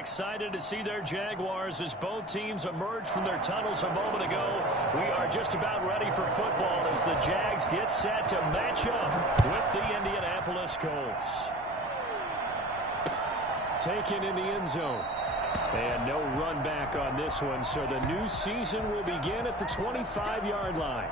excited to see their Jaguars as both teams emerge from their tunnels a moment ago. We are just about ready for football as the Jags get set to match up with the Indianapolis Colts. Taken in the end zone. And no run back on this one, so the new season will begin at the 25-yard line.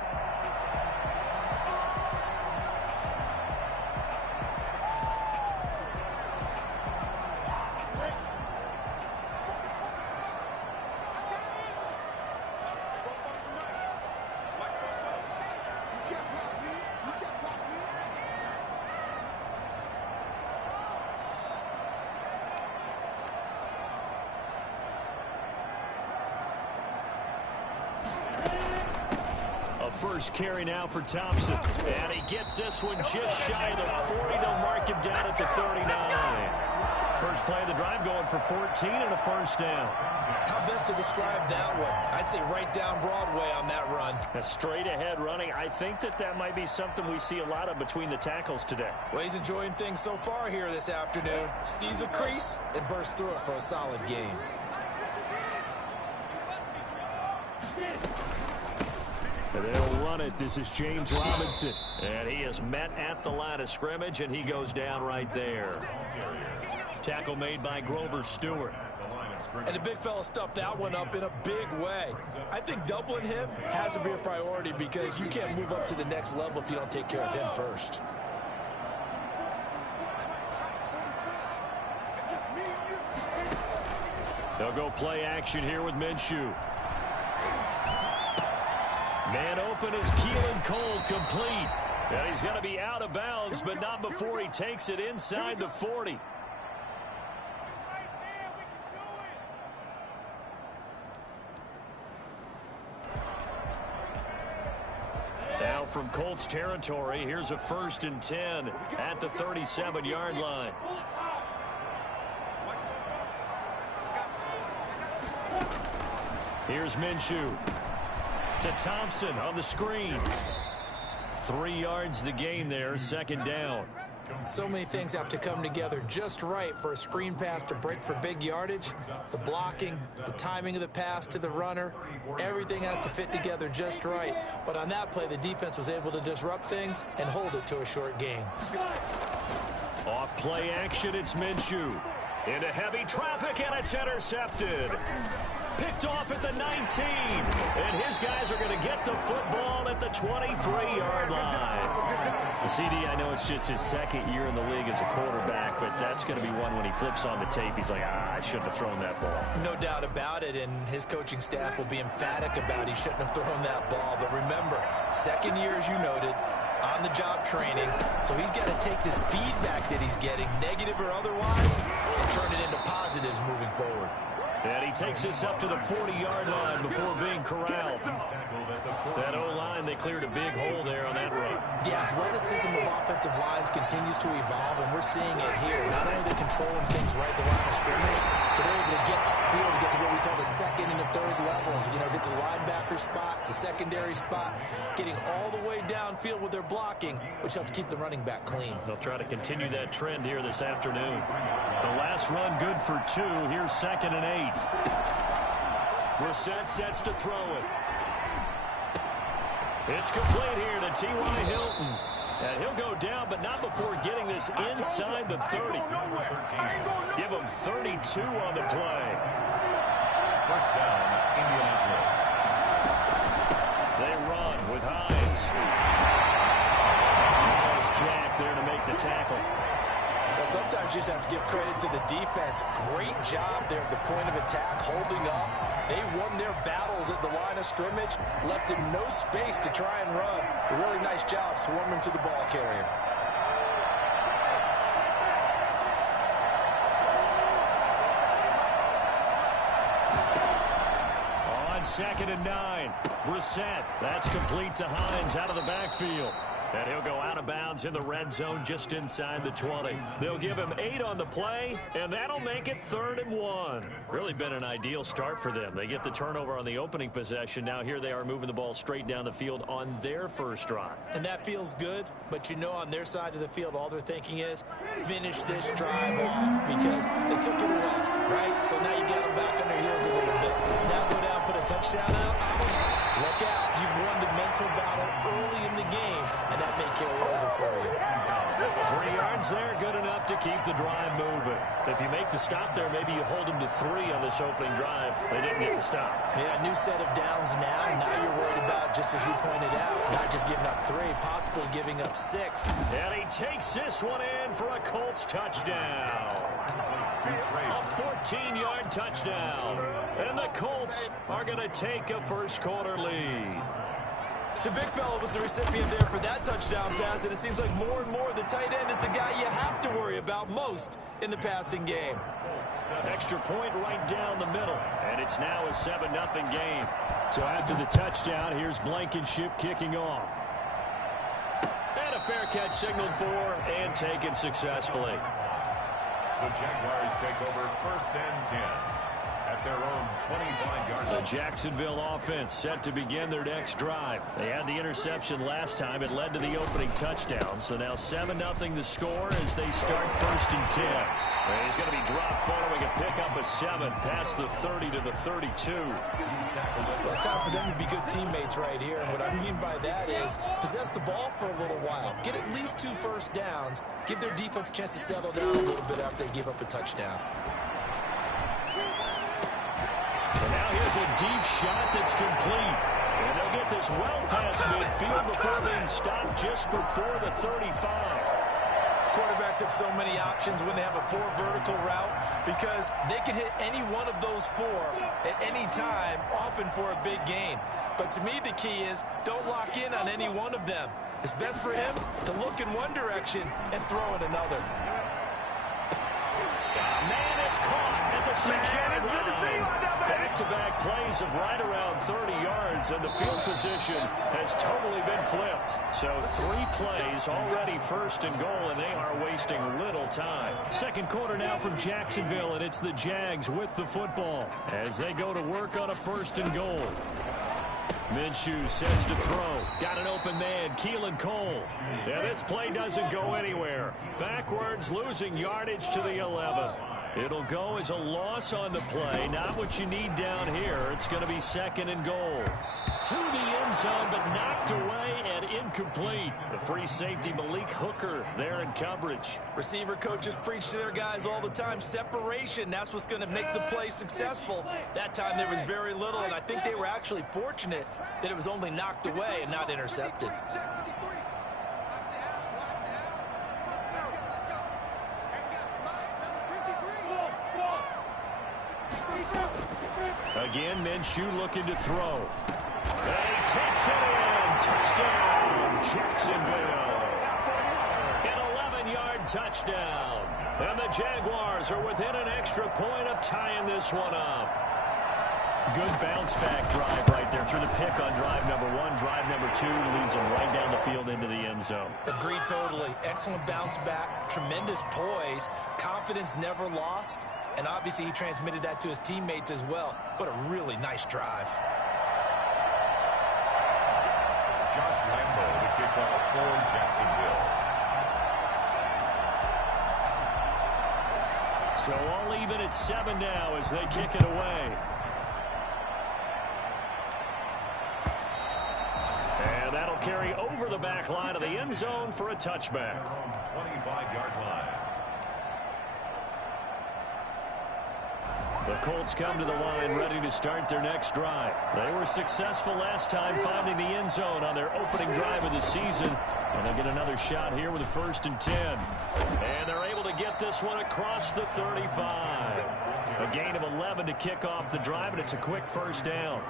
First carry now for Thompson. And he gets this one just shy of the 40. They'll mark him down at the 39. First play of the drive going for 14 and a first down. How best to describe that one? I'd say right down Broadway on that run. A straight ahead running. I think that might be something we see a lot of between the tackles today. Well, he's enjoying things so far here this afternoon. Sees a crease and bursts through it for a solid gain. They'll run it. This is James Robinson. And he is met at the line of scrimmage, and he goes down right there. Tackle made by Grover Stewart. And the big fella stuffed that one up in a big way. I think doubling him has to be a priority because you can't move up to the next level if you don't take care of him first. They'll go play action here with Minshew. Man open is Keelan Cole, complete. And he's going to be out of bounds, but not before he takes it inside the 40. Now from Colts territory, here's a 1st and 10 at the 37-yard line. Here's Minshew. To Thompson on the screen. 3 yards the gain there, 2nd down. So many things have to come together just right for a screen pass to break for big yardage. The blocking, the timing of the pass to the runner, everything has to fit together just right. But on that play, the defense was able to disrupt things and hold it to a short gain. Off play action, it's Minshew. Into heavy traffic, and it's intercepted. Picked off at the 19. And his guys are going to get the football at the 23-yard line. The CD, I know it's just his 2nd year in the league as a quarterback, but that's going to be one when he flips on the tape, he's like, I shouldn't have thrown that ball. No doubt about it, and his coaching staff will be emphatic about he shouldn't have thrown that ball. But remember, 2nd year, as you noted, on-the-job training, so he's got to take this feedback that he's getting, negative or otherwise, and turn it into positives moving forward. And he takes this up to the 40-yard line before being corralled. That O-line, they cleared a big hole there on that run. The athleticism of offensive lines continues to evolve, and we're seeing it here. Not only are they controlling things right at the line of scrimmage, but they're able to get upfield to get to what we call the 2nd and the 3rd levels. You know, get to the linebacker spot, the secondary spot, getting all the way downfield with their blocking, which helps keep the running back clean. They'll try to continue that trend here this afternoon. The last run good for 2. Here's 2nd and 8. Brissett sets to throw it. It's complete here to T.Y. Hilton. And he'll go down, but not before getting this inside the 30. Give him 32 on the play. First down, Indianapolis. They run with Hines. There's Jack there to make the tackle. Well, sometimes you just have to give credit to the defense. Great job there at the point of attack, holding up. They won their battles at the line of scrimmage, left him no space to try and run. A really nice job swarming to the ball carrier. On 2nd and 9, Brissett. That's complete to Hines out of the backfield. And he'll go out of bounds in the red zone just inside the 20. They'll give him 8 on the play, and that'll make it 3rd and 1. Really been an ideal start for them. They get the turnover on the opening possession. Now here they are moving the ball straight down the field on their first drive. And that feels good, but you know on their side of the field, all they're thinking is finish this drive off because they took it away, right? So now you got them back on their heels a little bit. Now go down, put a touchdown out. Look out. You've won the mental battle early in the game, and that may carry over for you. 3 yards there, good enough to keep the drive moving. If you make the stop there, maybe you hold them to 3 on this opening drive. They didn't get the stop. Yeah, new set of downs now. Now you're worried about, just as you pointed out, not just giving up 3, possibly giving up 6. And he takes this one in for a Colts touchdown. A 14-yard touchdown. And the Colts are going to take a first-quarter lead. The big fella was the recipient there for that touchdown pass, and it seems like more and more the tight end is the guy you have to worry about most in the passing game. Extra point right down the middle, and it's now a 7-0 game. So after the touchdown, here's Blankenship kicking off. And a fair catch signaled for and taken successfully. The Jaguars take over 1st and 10 at their own 25-yard line. The Jacksonville offense set to begin their next drive. They had the interception last time. It led to the opening touchdown. So now 7-0 the score as they start 1st and 10. And he's going to be dropped following a pickup of 7 past the 30 to the 32. Well, it's time for them to be good teammates right here. And what I mean by that is possess the ball for a little while. Get at least 2 first downs. Give their defense a chance to settle down a little bit after they give up a touchdown. And now here's a deep shot that's complete. And they'll get this well past midfield before being stopped just before the 35. Quarterbacks have so many options when they have a 4 vertical route because they can hit any one of those 4 at any time, often for a big gain. But to me, the key is don't lock in on any one of them. It's best for him to look in one direction and throw in another. Man, it's caught at the 6-yard line. Back-to-back plays of right around 30 yards, and the field position has totally been flipped. So 3 plays already 1st and goal, and they are wasting little time. Second quarter now from Jacksonville, and it's the Jags with the football as they go to work on a 1st and goal. Minshew sets to throw. Got an open man, Keelan Cole. And this play doesn't go anywhere. Backwards, losing yardage to the 11. It'll go as a loss on the play. Not what you need down here. It's going to be 2nd and goal. To the end zone, but knocked away and incomplete. The free safety, Malik Hooker, there in coverage. Receiver coaches preach to their guys all the time. Separation, that's what's going to make the play successful. That time there was very little, and I think they were actually fortunate that it was only knocked away and not intercepted. Again, Minshew looking to throw. And he takes it in. Touchdown, Jacksonville. An 11-yard touchdown. And the Jaguars are within an extra point of tying this one up. Good bounce-back drive right there through the pick on drive number 1. Drive number 2 leads them right down the field into the end zone. Agree totally. Excellent bounce-back, tremendous poise, confidence never lost. And obviously he transmitted that to his teammates as well. What a really nice drive. Josh Lambo to kick off for Jacksonville. So all even at 7 now as they kick it away. And that'll carry over the back line of the end zone for a touchback. 25-yard line. The Colts come to the line ready to start their next drive. They were successful last time finding the end zone on their opening drive of the season. And they get another shot here with a 1st and 10. And they're able to get this one across the 35. A gain of 11 to kick off the drive, and it's a quick 1st down.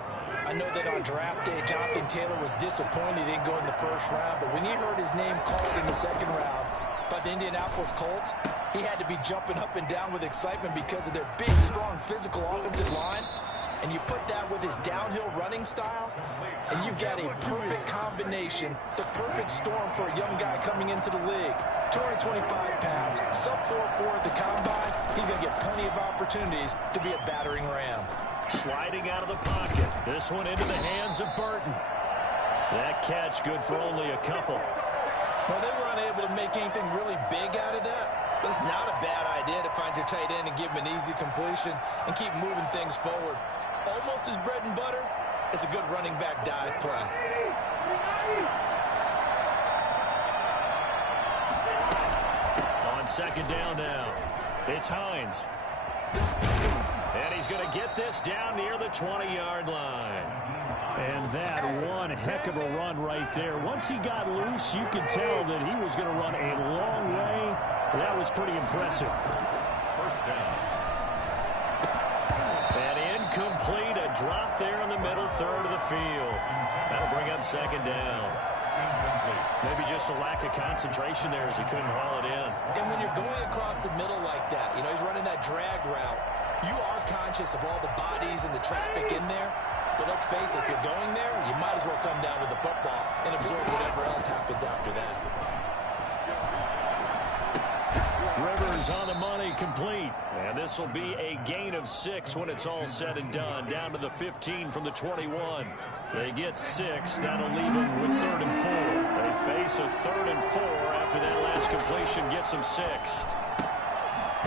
I know that on draft day, Jonathan Taylor was disappointed he didn't go in the 1st round. But when he heard his name called in the 2nd round by the Indianapolis Colts, he had to be jumping up and down with excitement because of their big, strong, physical offensive line. And you put that with his downhill running style, and you've got a perfect combination, the perfect storm for a young guy coming into the league. 225 pounds, sub-4.4 at the combine. He's going to get plenty of opportunities to be a battering ram. Sliding out of the pocket. This one into the hands of Burton. That catch good for only a couple. Well, they were unable to make anything really big out of that, but it's not a bad idea to find your tight end and give him an easy completion and keep moving things forward. Almost as bread and butter as a good running back dive play. On second down now, it's Hines. And he's going to get this down near the 20-yard line. And that one heck of a run right there. Once he got loose, you could tell that he was going to run a long way. That was pretty impressive. First down. And incomplete, a drop there in the middle third of the field. That'll bring up second down. Maybe just a lack of concentration there as he couldn't haul it in. And when you're going across the middle like that, you know, he's running that drag route, you are conscious of all the bodies and the traffic in there. But let's face it, if you're going there, you might as well come down with the football and absorb whatever else happens after that. Rivers on the money, complete. And this will be a gain of 6 when it's all said and done. Down to the 15 from the 21. They get 6. That'll leave them with 3rd and 4. They face a 3rd and 4 after that last completion gets them 6.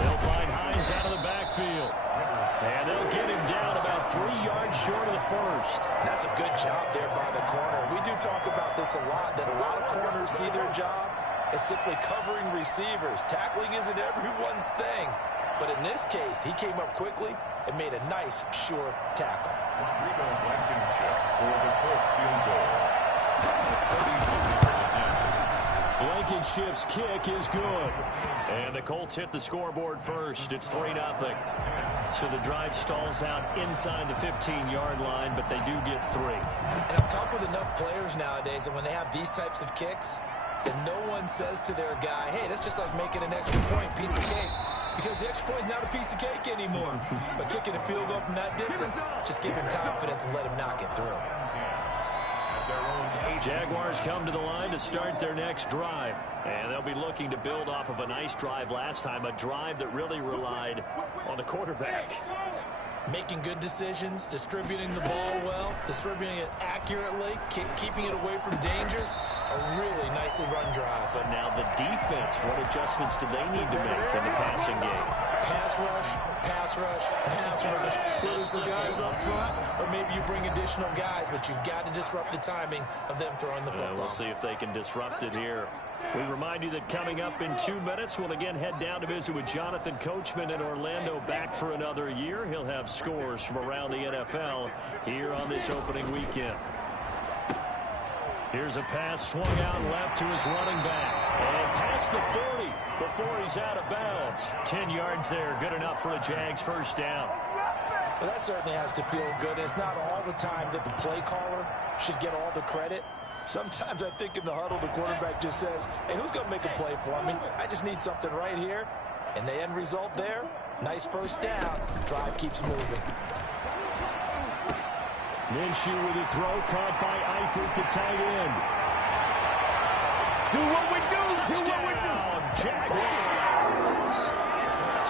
They'll find Hines out of the backfield. And they'll get him down about 3 yards short of the first. That's a good job there by the corner. We do talk about this a lot, that a lot of corners see their job as simply covering receivers. Tackling isn't everyone's thing. But in this case, he came up quickly and made a nice, sure tackle. Rodrigo Blankenship for the Colts field goal. The 32-yard attempt. Blankenship's kick is good. And the Colts hit the scoreboard first. It's 3-0. So the drive stalls out inside the 15-yard line, but they do get 3. And I've talked with enough players nowadays that when they have these types of kicks, that no one says to their guy, hey, that's just like making an extra point, piece of cake. Because the extra point is not a piece of cake anymore. But kicking a field goal from that distance, just give him confidence and let him knock it through. Jaguars come to the line to start their next drive. And they'll be looking to build off of a nice drive last time, a drive that really relied on the quarterback. Making good decisions, distributing the ball well, distributing it accurately, keeping it away from danger. A really nicely run drive. But now the defense, what adjustments do they need to make in the passing game? Pass rush, pass rush, pass rush. Whether it's the guys up front or maybe you bring additional guys, but you've got to disrupt the timing of them throwing the football. We'll see if they can disrupt it here. We remind you that coming up in 2 minutes, we'll again head down to visit with Jonathan Coachman in Orlando, back for another year. He'll have scores from around the NFL here on this opening weekend. Here's a pass swung out left to his running back. And past the 40 before he's out of bounds. 10 yards there, good enough for a Jags first down. Well, that certainly has to feel good. It's not all the time that the play caller should get all the credit. Sometimes I think in the huddle, the quarterback just says, hey, who's going to make a play for me? I just need something right here. And the end result there, nice first down. Drive keeps moving. Minshew with a throw caught by Eifert, the tight end. Do what we do. Touchdown, do what we do. Jaguars.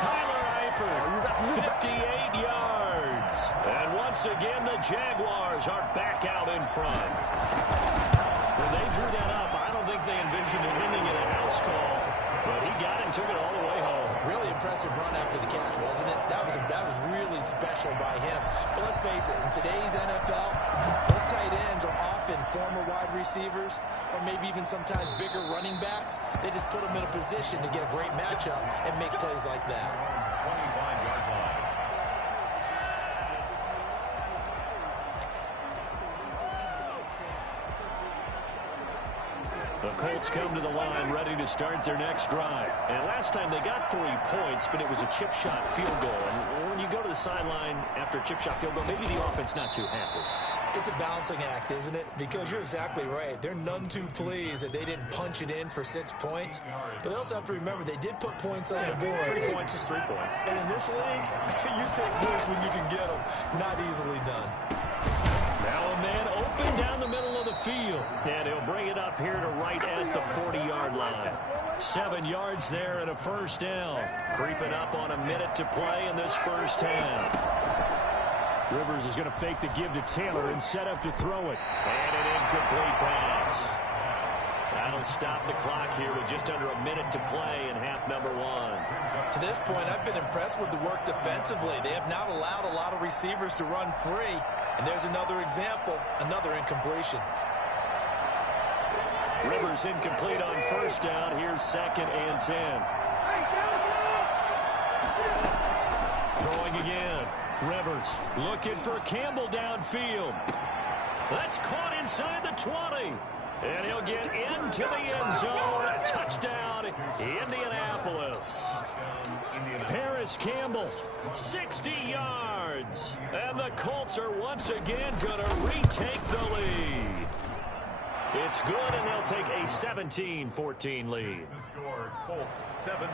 Tyler Eifert, 58 yards. And once again, the Jaguars are back out in front. When they drew that up, I don't think they envisioned it ending in a house call. But he got it and took it all the way home. Really impressive run after the catch, wasn't it? That was really special by him. But let's face it, in today's NFL, those tight ends are often former wide receivers or maybe even sometimes bigger running backs. They just put them in a position to get a great matchup and make plays like that. 25-yard line. The Colts come to the line ready to start their next drive. And last time they got 3 points, but it was a chip shot field goal. And when you go to the sideline after a chip shot field goal, maybe the offense not too happy. It's a balancing act, isn't it? Because you're exactly right. They're none too pleased that they didn't punch it in for 6 points. But they also have to remember they did put points on the board. 3 points is 3 points. And in this league, you take points when you can get them. Not easily done. Now a man open down the middle of the field. And he'll bring it up here to right at the 40-yard line. 7 yards there and a first down. Creeping up on a minute to play in this first half. Rivers is going to fake the give to Taylor and set up to throw it. And an incomplete pass. That'll stop the clock here with just under a minute to play in half number 1. To this point, I've been impressed with the work defensively. They have not allowed a lot of receivers to run free. And there's another example, another incompletion. Rivers incomplete on first down. Here's 2nd and 10. Throwing again. Rivers looking for Campbell downfield. That's caught inside the 20. And he'll get into the end zone. Touchdown, Indianapolis. Paris Campbell, 60 yards. And the Colts are once again going to retake the lead. It's good, and they'll take a 17-14 lead. The score, Colts 17,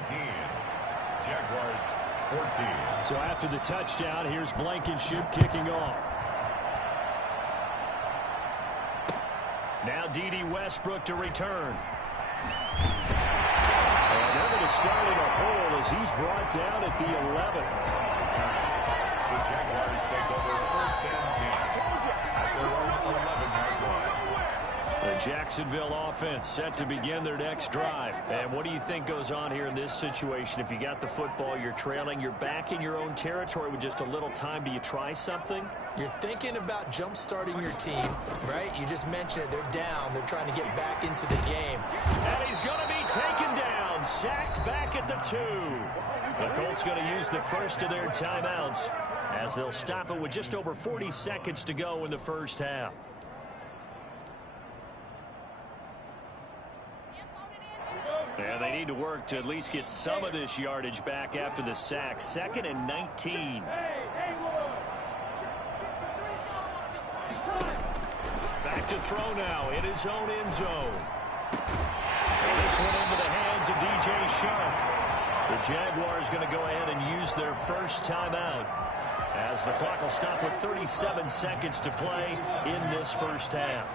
Jaguars 14. So after the touchdown, here's Blankenship kicking off. Now D.D. Westbrook to return. And they're going to start in a hole as he's brought down at the 11. The Jaguars take over 1st and 10 at their own 11-yard line. The Jacksonville offense set to begin their next drive. And what do you think goes on here in this situation? If you got the football, you're trailing, you're back in your own territory with just a little time. Do you try something? You're thinking about jump-starting your team, right? You just mentioned it. They're down. They're trying to get back into the game. And he's going to be taken down. Sacked back at the 2. The Colts going to use the first of their timeouts as they'll stop it with just over 40 seconds to go in the first half. And they need to work to at least get some of this yardage back after the sack. 2nd and 19. Back to throw now in his own end zone. And this one into the hands of DJ Shark. The Jaguars going to go ahead and use their first timeout as the clock will stop with 37 seconds to play in this first half.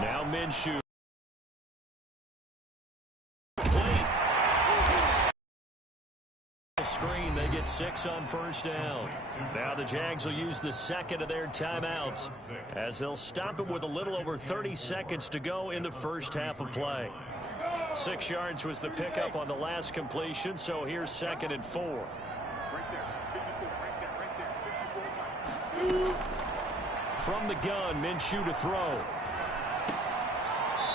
Now Minshew. Screen, they get 6 on first down. Now the Jags will use the second of their timeouts as they'll stop it with a little over 30 seconds to go in the first half of play. 6 yards was the pickup on the last completion, so here's 2nd and 4. From the gun, Minshew to throw.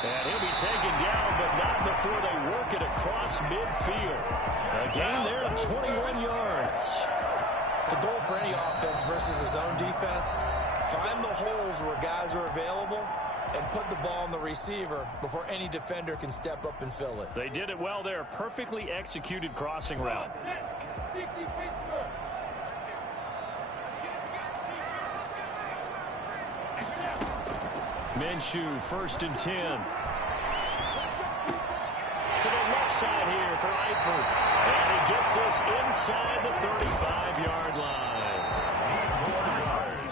And he'll be taken down, but not before they work it across midfield. A gain there of 21 yards. The goal for any offense versus his own defense, find the holes where guys are available and put the ball on the receiver before any defender can step up and fill it. They did it well there. Perfectly executed crossing route. Minshew, 1st and 10. To the left side here for Eifert. And he gets this inside the 35-yard line.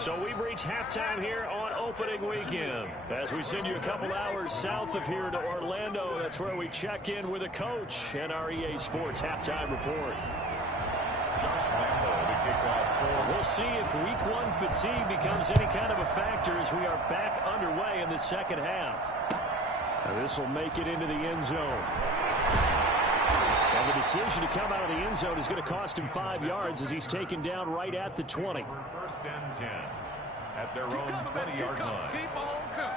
So we've reached halftime here on opening weekend. As we send you a couple hours south of here to Orlando, that's where we check in with a coach and our EA Sports halftime report. We'll see if week 1 fatigue becomes any kind of a factor as we are back underway in the second half. Now this will make it into the end zone. And the decision to come out of the end zone is going to cost him 5 yards as he's taken down right at the 20. 1st and 10 at their own 20-yard line. Keep on coming.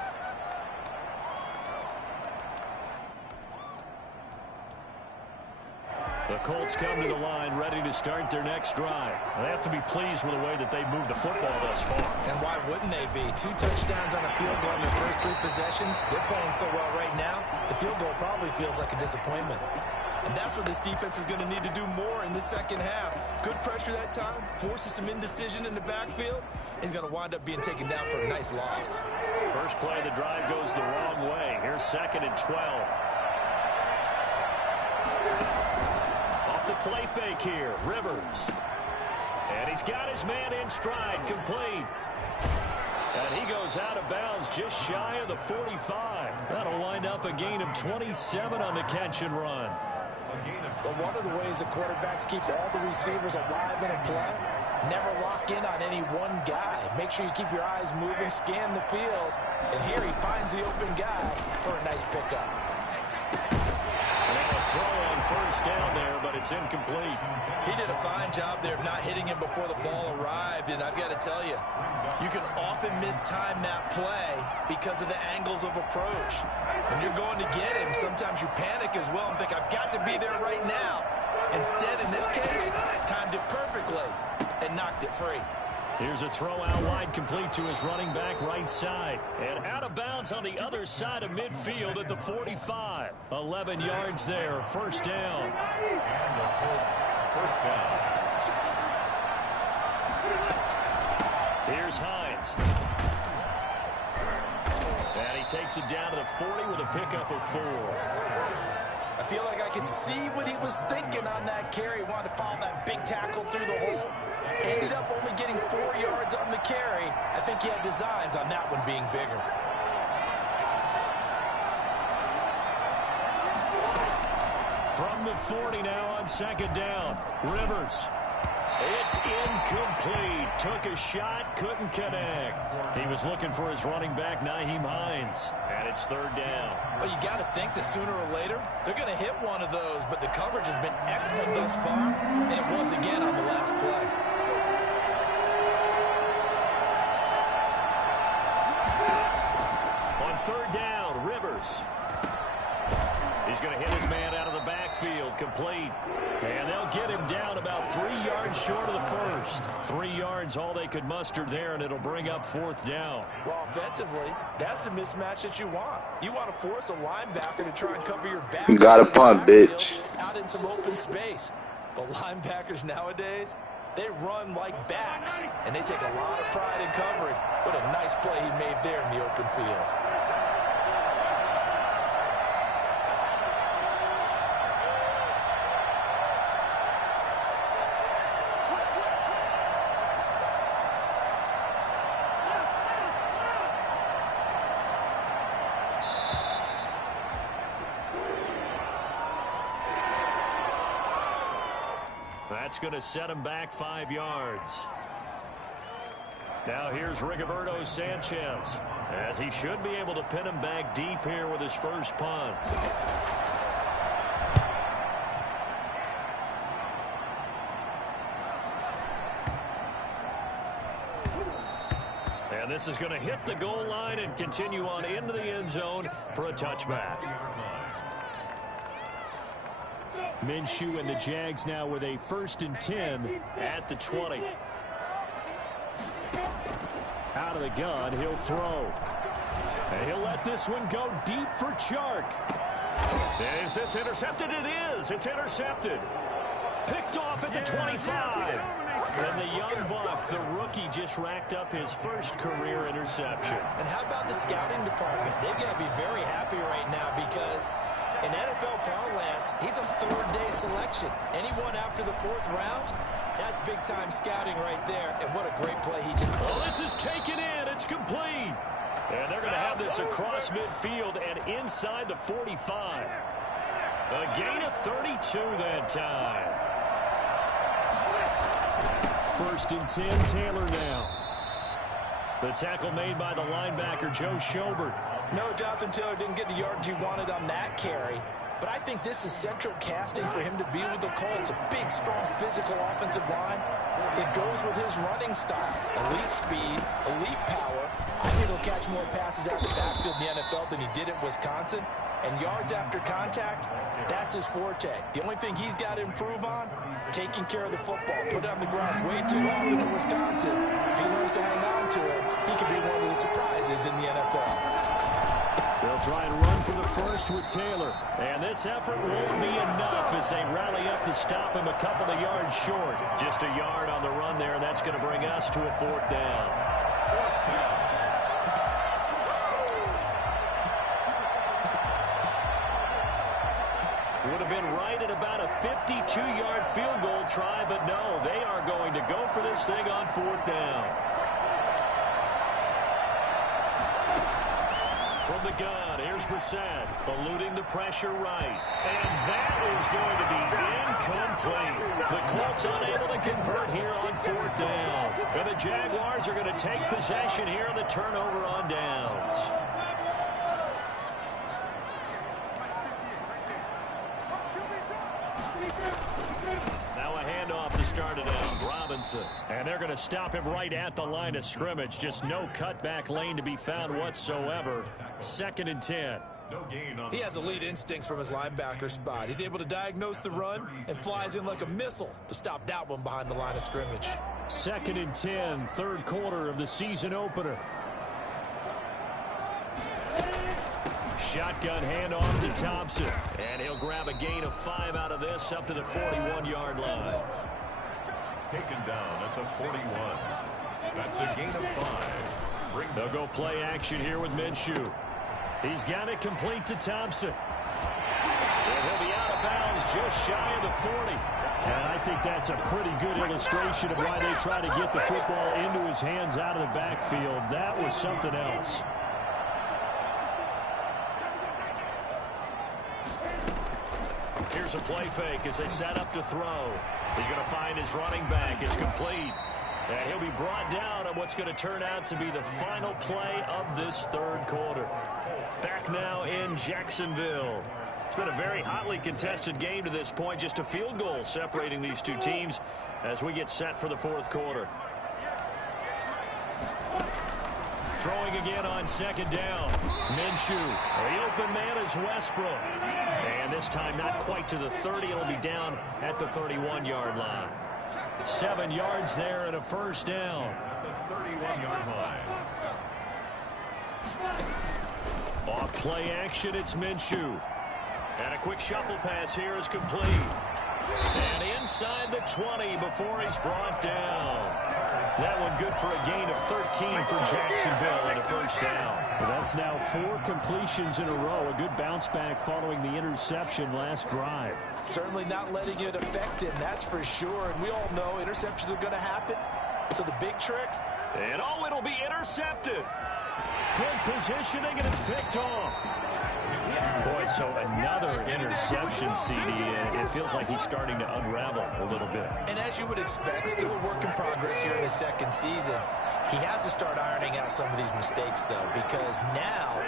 The Colts come to the line ready to start their next drive. They have to be pleased with the way that they've moved the football thus far. And why wouldn't they be? 2 touchdowns on a field goal in their first 3 possessions. They're playing so well right now, the field goal probably feels like a disappointment. And that's what this defense is going to need to do more in the second half. Good pressure that time, forces some indecision in the backfield. He's going to wind up being taken down for a nice loss. First play of the drive goes the wrong way. Here's 2nd and 12. Off the play fake here, Rivers. And he's got his man in stride, complete. And he goes out of bounds just shy of the 45. That'll wind up a gain of 27 on the catch and run. Well, one of the ways the quarterbacks keep all the receivers alive in a play, never lock in on any one guy. Make sure you keep your eyes moving, scan the field. And here he finds the open guy for a nice pickup. And a throw on first down there, but it's incomplete. He did a fine job there of not hitting him before the ball arrived. And I've got to tell you, you can often mistime that play because of the angles of approach. When you're going to get him, sometimes you panic as well and think, I've got to be there right now. Instead, in this case, timed it perfectly and knocked it free. Here's a throw out wide, complete to his running back right side. And out of bounds on the other side of midfield at the 45. 11 yards there, first down. And the Colts, first down. Here's Hines. And he takes it down to the 40 with a pickup of 4. I feel like I could see what he was thinking on that carry. Wanted to follow that big tackle through the hole. Ended up only getting 4 yards on the carry. I think he had designs on that one being bigger. From the 40 now on 2nd down. Rivers. It's incomplete. Took a shot, couldn't connect. He was looking for his running back, Nyheim Hines. And it's 3rd down. Well, you got to think that sooner or later, they're going to hit one of those, but the coverage has been excellent thus far, and it was again on the last play. On 3rd down, Rivers. He's going to hit his man out of the backfield, complete. And they'll get him down about 3 yards short of the first. 3 yards all they could muster there, and it'll bring up 4th down. Well, offensively, that's the mismatch that you want. You want to force a linebacker to try and cover your back. You got to punt, bitch. Out in some open space. But linebackers nowadays, they run like backs, and they take a lot of pride in covering. What a nice play he made there in the open field. That's going to set him back 5 yards. Now here's Rigoberto Sanchez, as he should be able to pin him back deep here with his first punt. And this is going to hit the goal line and continue on into the end zone for a touchback. Minshew and the Jags now with a 1st and 10 at the 20. Out of the gun, he'll throw. And he'll let this one go deep for Chark. Is this intercepted? It is. It's intercepted. Picked off at the 25. And the young buck, the rookie, just racked up his first career interception. And how about the scouting department? They've got to be very happy right now because in NFL parlance, he's a 3rd-day selection. Anyone after the 4th round, that's big-time scouting right there. And what a great play he just played. Well, this is taken in. It's complete. And they're going to have this across midfield and inside the 45. A gain of 32 that time. 1st and 10, Taylor now. The tackle made by the linebacker, Joe Schobert. No, Jonathan Taylor didn't get the yards he wanted on that carry. But I think this is central casting for him to be with the Colts. A big, strong, physical offensive line. It goes with his running style. Elite speed, elite power. I think he'll catch more passes out of the backfield in the NFL than he did at Wisconsin. And yards after contact, that's his forte. The only thing he's got to improve on, taking care of the football. Put it on the ground way too often in Wisconsin. If he learns to hang on to it, he could be one of the surprises in the NFL. They'll try and run for the first with Taylor. And this effort won't be enough as they rally up to stop him a couple of yards short. Just a yard on the run there. That's going to bring us to a 4th down. Would have been right at about a 52-yard field goal try, but no, they are going to go for this thing on 4th down. From the gun, here's Brissett, eluding the pressure right. And that is going to be incomplete. The Colts unable to convert here on 4th down. And the Jaguars are going to take possession here on the turnover on downs. Now a handoff to start it out. Robinson. And they're going to stop him right at the line of scrimmage. Just no cutback lane to be found whatsoever. 2nd and 10. He has elite instincts from his linebacker spot. He's able to diagnose the run and flies in like a missile to stop that one behind the line of scrimmage. 2nd and 10, 3rd quarter of the season opener. Shotgun handoff to Thompson. And he'll grab a gain of 5 out of this up to the 41-yard line. Taken down at the 41. That's a gain of 5. They'll go play action here with Minshew. He's got it complete to Thompson. And he'll be out of bounds just shy of the 40. And I think that's a pretty good illustration of why they try to get the football into his hands out of the backfield. That was something else. Here's a play fake as they set up to throw. He's going to find his running back. It's complete. And he'll be brought down on what's going to turn out to be the final play of this 3rd quarter. Back now in Jacksonville. It's been a very hotly contested game to this point. Just a field goal separating these two teams as we get set for the 4th quarter. Throwing again on 2nd down. Minshew. The open man is Westbrook. And this time not quite to the 30. It'll be down at the 31-yard line. 7 yards there and a 1st down. At the 31-yard line. Off play action, it's Minshew. And a quick shuffle pass here is complete. And inside the 20 before he's brought down. That one good for a gain of 13 for Jacksonville and a 1st down. Well, that's now 4 completions in a row. A good bounce back following the interception last drive. Certainly not letting it affect him, that's for sure. And we all know interceptions are going to happen. So the big trick? And oh, it'll be intercepted. Good positioning, and it's picked off. Boy, so another interception, CD. It feels like he's starting to unravel a little bit. And as you would expect, still a work in progress here in his 2nd season. He has to start ironing out some of these mistakes, though, because now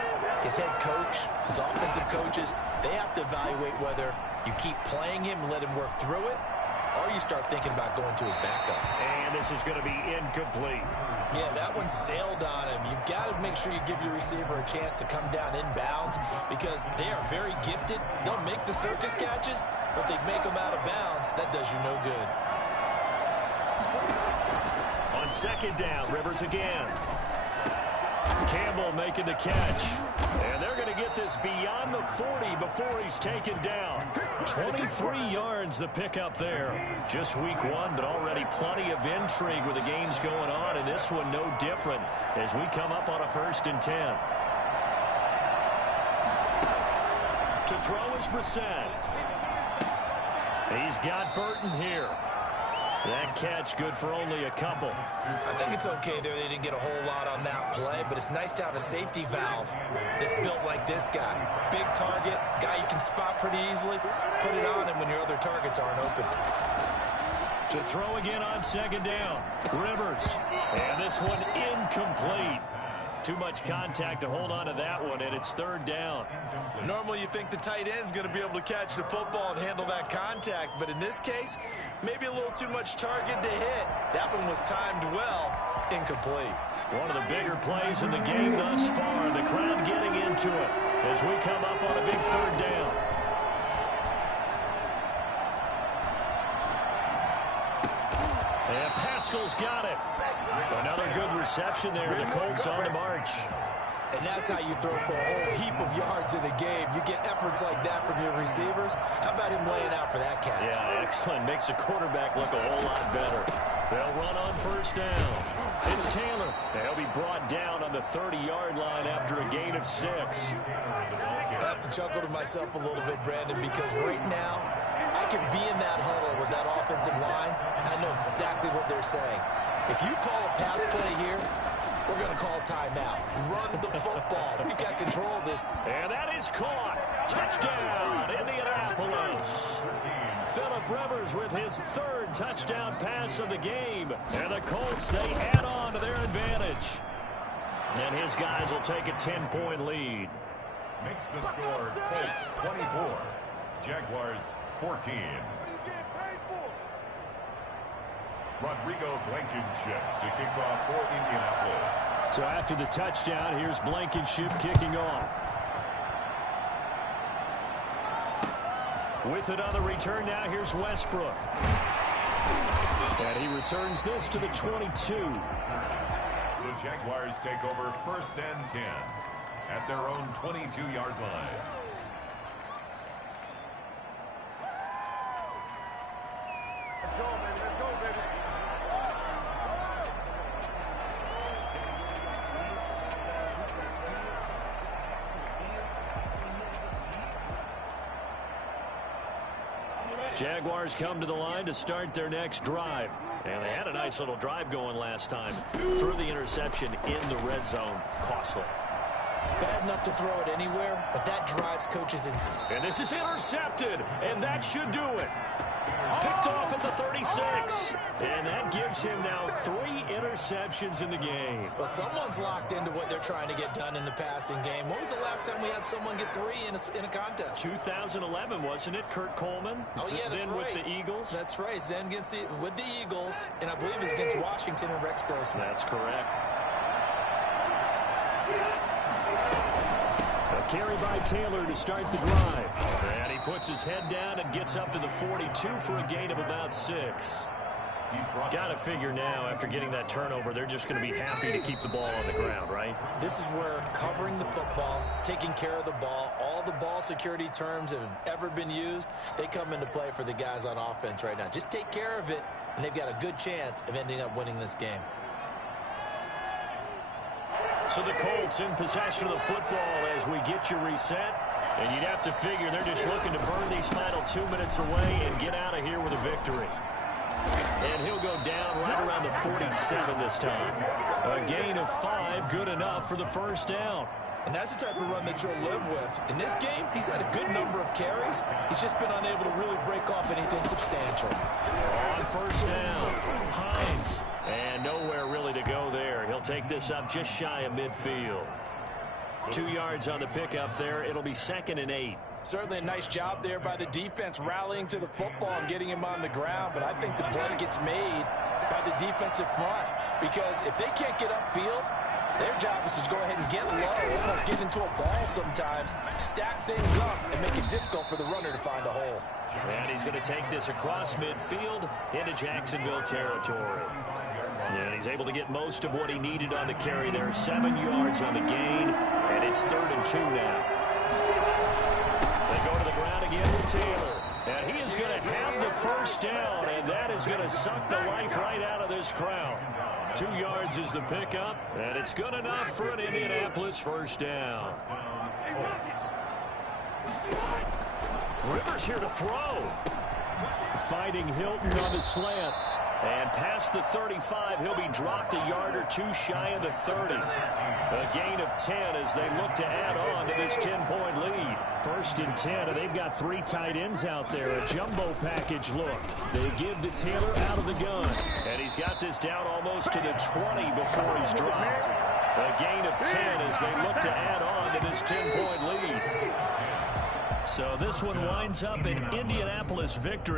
his head coach, his offensive coaches, they have to evaluate whether you keep playing him and let him work through it, or you start thinking about going to his backup. And this is going to be incomplete. Yeah, that one sailed on him. You've got to make sure you give your receiver a chance to come down inbounds because they are very gifted. They'll make the circus catches, but they make them out of bounds. That does you no good. On 2nd down, Rivers again. Campbell making the catch. And they're going to get this beyond the 40 before he's taken down. 23 yards the pickup there. Just week 1, but already plenty of intrigue with the games going on, and this one no different as we come up on a 1st and 10. To throw is Brissett. He's got Burton here. That catch good for only a couple. I think it's okay there. They didn't get a whole lot on that play, but it's nice to have a safety valve that's built like this guy. Big target, guy you can spot pretty easily. Put it on him when your other targets aren't open. To throw again on 2nd down. Rivers. And this one incomplete. Too much contact to hold on to that one, and it's 3rd down. Normally you think the tight end's going to be able to catch the football and handle that contact, but in this case, maybe a little too much target to hit. That one was timed well, incomplete. One of the bigger plays in the game thus far. The crowd getting into it as we come up on a big 3rd down. And Pascal's got it. Another good reception there. The Colts on the march. And that's how you throw for a whole heap of yards in a game. You get efforts like that from your receivers. How about him laying out for that catch? Yeah, excellent. Makes the quarterback look a whole lot better. They'll run on first down. It's Taylor. They'll be brought down on the 30-yard line after a gain of 6. I have to chuckle to myself a little bit, Brandon, because right now I could be in that huddle with that offensive line. I know exactly what they're saying. If you call a pass play here, we're going to call timeout. Run the football. We've got control of this. And that is caught. Touchdown, Indianapolis. Phillip Rivers with his 3rd touchdown pass of the game. And the Colts, they add on to their advantage. And his guys will take a 10-point lead. Makes the score Colts 24, Jaguars 14. Rodrigo Blankenship to kick off for Indianapolis. So after the touchdown, here's Blankenship kicking off. With another return now, here's Westbrook. And he returns this to the 22. The Jaguars take over 1st and 10 at their own 22-yard line. Let's go, baby. Let's go, baby. Jaguars come to the line to start their next drive. And they had a nice little drive going last time. Threw the interception in the red zone. Costly. Bad enough to throw it anywhere, but that drives coaches insane. And this is intercepted, and that should do it. Picked off at the 36. And that gives him now 3 interceptions in the game. Well, someone's locked into what they're trying to get done in the passing game. When was the last time we had someone get 3 in a contest? 2011, wasn't it? Kurt Coleman. Oh, yeah, that's then right. with the Eagles. That's right. Then with the Eagles, and I believe it's against Washington and Rex Grossman. That's correct. A carry by Taylor to start the drive. And he puts his head down and gets up to the 42 for a gain of about 6. Got to figure now, after getting that turnover, they're just going to be happy to keep the ball on the ground, right? This is where covering the football, taking care of the ball, all the ball security terms that have ever been used, they come into play for the guys on offense right now. Just take care of it, and they've got a good chance of ending up winning this game. So the Colts in possession of the football as we get you reset. And you'd have to figure they're just looking to burn these final 2 minutes away and get out of here with a victory. And he'll go down right around the 47 this time. A gain of 5, good enough for the first down. And that's the type of run that you'll live with. In this game, he's had a good number of carries. He's just been unable to really break off anything substantial. On first down, Hines. And nowhere really to go there. He'll take this up just shy of midfield. 2 yards on the pickup there. It'll be 2nd and 8. Certainly a nice job there by the defense rallying to the football and getting him on the ground. But I think the play gets made by the defensive front. Because if they can't get upfield, their job is to go ahead and get low, almost get into a ball sometimes, stack things up, and make it difficult for the runner to find a hole. And he's going to take this across midfield into Jacksonville territory. And he's able to get most of what he needed on the carry there. 7 yards on the gain, and it's 3rd and 2 now. They go to the ground again with Taylor. And he is going to have the first down, and that is going to suck the life right out of this crowd. 2 yards is the pickup, and it's good enough for an Indianapolis first down. Rivers here to throw. Fighting Hilton on the slant. And past the 35, he'll be dropped a yard or 2 shy of the 30. A gain of 10 as they look to add on to this 10-point lead. 1st and 10, and they've got 3 tight ends out there. A jumbo package look. They give to Taylor out of the gun. And he's got this down almost to the 20 before he's dropped. A gain of 10 as they look to add on to this 10-point lead. So this one winds up an Indianapolis victory.